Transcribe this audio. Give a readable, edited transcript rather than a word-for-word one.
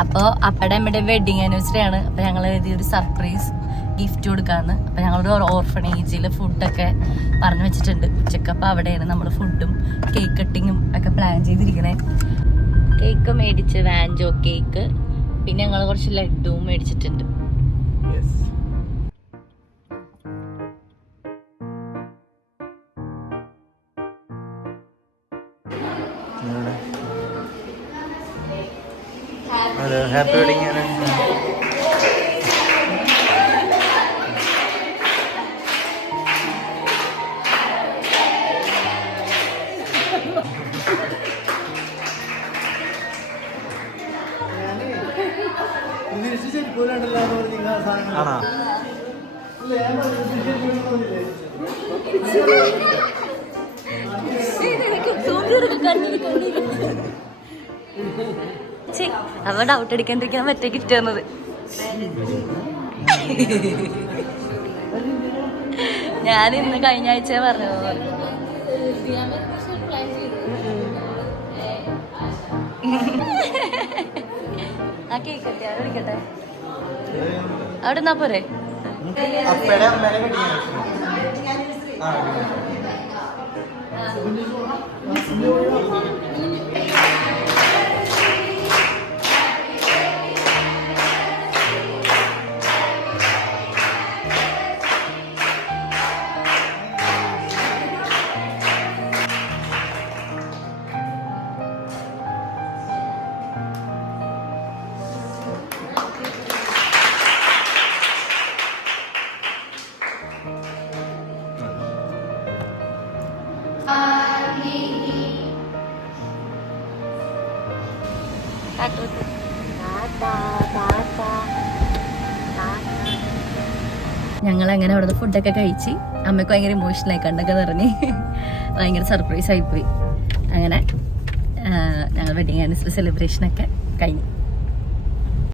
അപ്പോൾ അപ്പയുടെ അമ്മയുടെ wedding anniversary ആണ്. അപ്പോൾ ഞങ്ങൾ ഒരു സർപ്രൈസ് ഗിഫ്റ്റ് കൊടുക്കാമെന്ന്. അപ്പോൾ ഞങ്ങളുടെ ഓർഫണേജിൽ ഫുഡൊക്കെ പറഞ്ഞു വെച്ചിട്ടുണ്ട് ഉച്ചക്ക്. അപ്പോൾ അവിടെയാണ് നമ്മൾ ഫുഡും കേക്ക് കട്ടിങ്ങും ഒക്കെ പ്ലാൻ ചെയ്തിരിക്കണേ. കേക്ക് മേടിച്ച് വാൻജോ കേക്ക്, പിന്നെ ഞങ്ങൾ കുറച്ച് ലഡുവും മേടിച്ചിട്ടുണ്ട്. Happy wedding. ആണോ? അവ ഡൗട്ട് അടിക്കാണ്ടിരിക്കാൻ മറ്റേ ഗിഫ്റ്റ് തന്നത്. ഞാൻ ഇന്ന് കഴിഞ്ഞ ആഴ്ച പറഞ്ഞത് ആ കേക്കട്ടെ, അവിടെ ഇരിക്കട്ടെ, അവിടെ നിന്നാ പോരെ. ഞങ്ങൾ അങ്ങനെ അവിടുത്തെ ഫുഡൊക്കെ കഴിച്ച് അമ്മയ്ക്ക് ഭയങ്കര ഇമോഷണലായി, കണ്ടൊക്കെ നിറഞ്ഞ് ഭയങ്കര സർപ്രൈസ് ആയിപ്പോയി. അങ്ങനെ ഞങ്ങൾ വെഡിങ് ആനിവേഴ്സറി സെലിബ്രേഷനൊക്കെ കഴിഞ്ഞു.